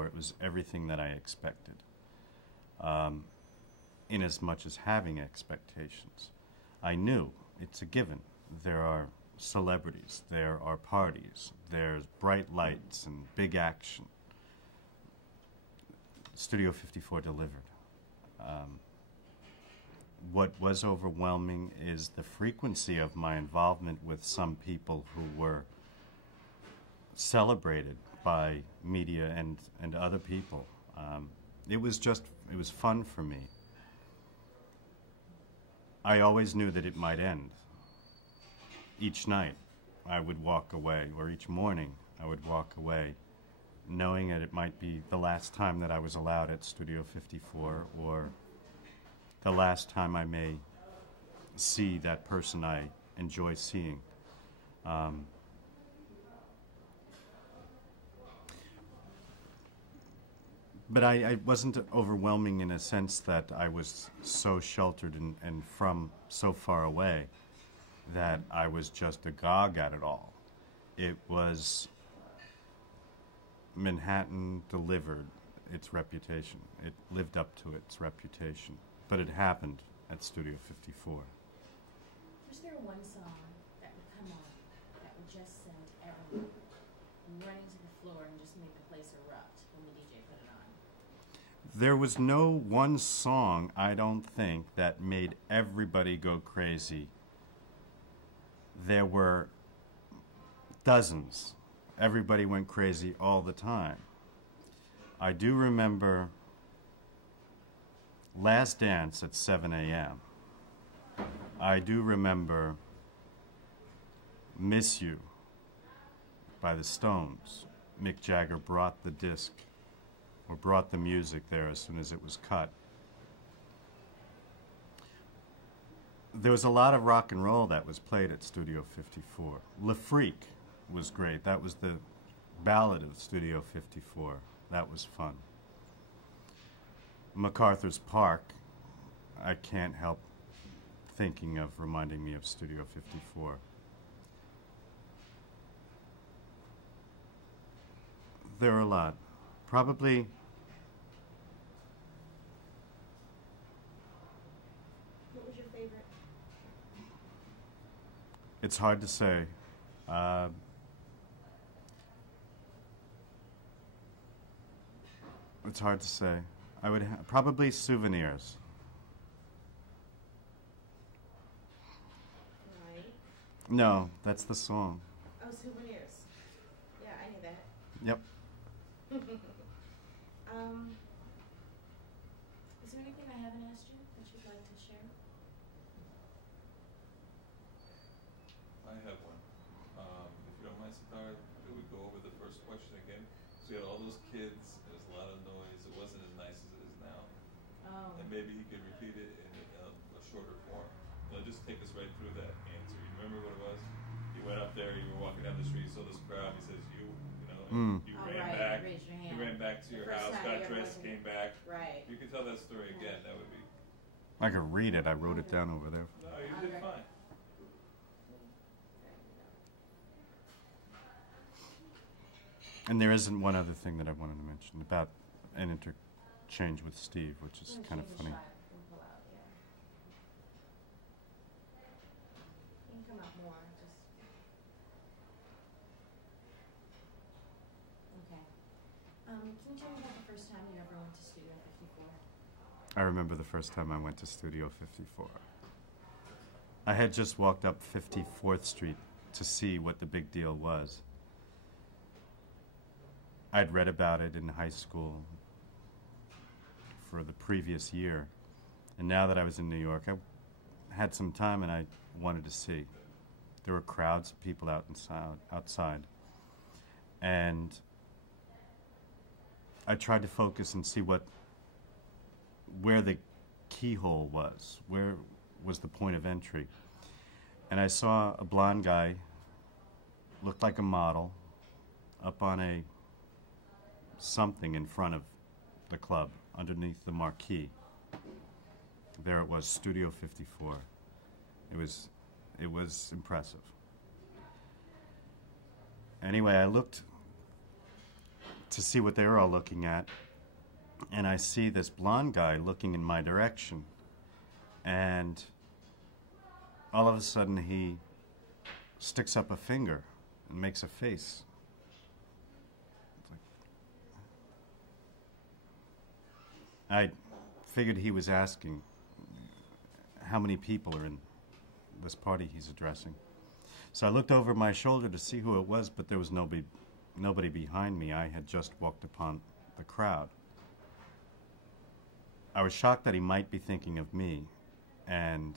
54, it was everything that I expected, in as much as having expectations. I knew it's a given. There are celebrities, there are parties, there's bright lights and big action. Studio 54 delivered. What was overwhelming is the frequency of my involvement with some people who were celebrated by media and other people. It was fun for me. I always knew that it might end. Each night I would walk away, or each morning I would walk away, knowing that it might be the last time that I was allowed at Studio 54, or the last time I may see that person I enjoy seeing. But I wasn't overwhelming in a sense that I was so sheltered and from so far away that I was just agog at it all. It was Manhattan delivered its reputation. It lived up to its reputation. But it happened at Studio 54. Was there one song that would come on that would just send everyone running to the floor and just make the place erupt when the DJ put it on? There was no one song, I don't think, that made everybody go crazy. There were dozens. Everybody went crazy all the time. I do remember Last Dance at 7 a.m. I do remember Miss You by the Stones. Mick Jagger brought the disc, or brought the music there as soon as it was cut. There was a lot of rock and roll that was played at Studio 54. Le Freak was great. That was the ballad of Studio 54. That was fun. MacArthur's Park, I can't help thinking of reminding me of Studio 54. There are a lot. Probably What was your favorite? it's hard to say. It's hard to say. I would probably Souvenirs. Right. No, that's the song. Oh, Souvenirs. Yeah, I knew that. Yep. Is there anything I haven't asked you that you'd like to share? I have one. If you don't mind, Sitar, could we go over the first question again? So you had all those kids, there was a lot of noise, it wasn't as nice as it is now. Oh. And maybe he could repeat it in a shorter form. Just take us right through that answer. You remember what it was? You went up there, you were walking down the street, saw this crowd, he says, you know, and you ran back. Raise your hand. You ran back to your house, got dressed, came back. Right. You can tell that story again, that would be... I could read it. I wrote it down over there. No, you did fine. And there isn't one other thing that I wanted to mention about an interchange with Steve, which is kind of funny. You can come out more. Okay. Can you tell me about the first time you ever went to Studio 54? I remember the first time I went to Studio 54. I had just walked up 54th Street to see what the big deal was. I'd read about it in high school for the previous year. And now that I was in New York, I had some time and I wanted to see. There were crowds of people outside. And I tried to focus and see where the keyhole was, where was the point of entry. And I saw a blonde guy, looked like a model, up on a something in front of the club, underneath the marquee. There it was, Studio 54. It was impressive. Anyway, I looked to see what they were all looking at, and I see this blonde guy looking in my direction, and all of a sudden he sticks up a finger and makes a face. It's like, I figured he was asking how many people are in this party he's addressing. So I looked over my shoulder to see who it was, but there was nobody behind me. I had just walked upon the crowd. I was shocked that he might be thinking of me, and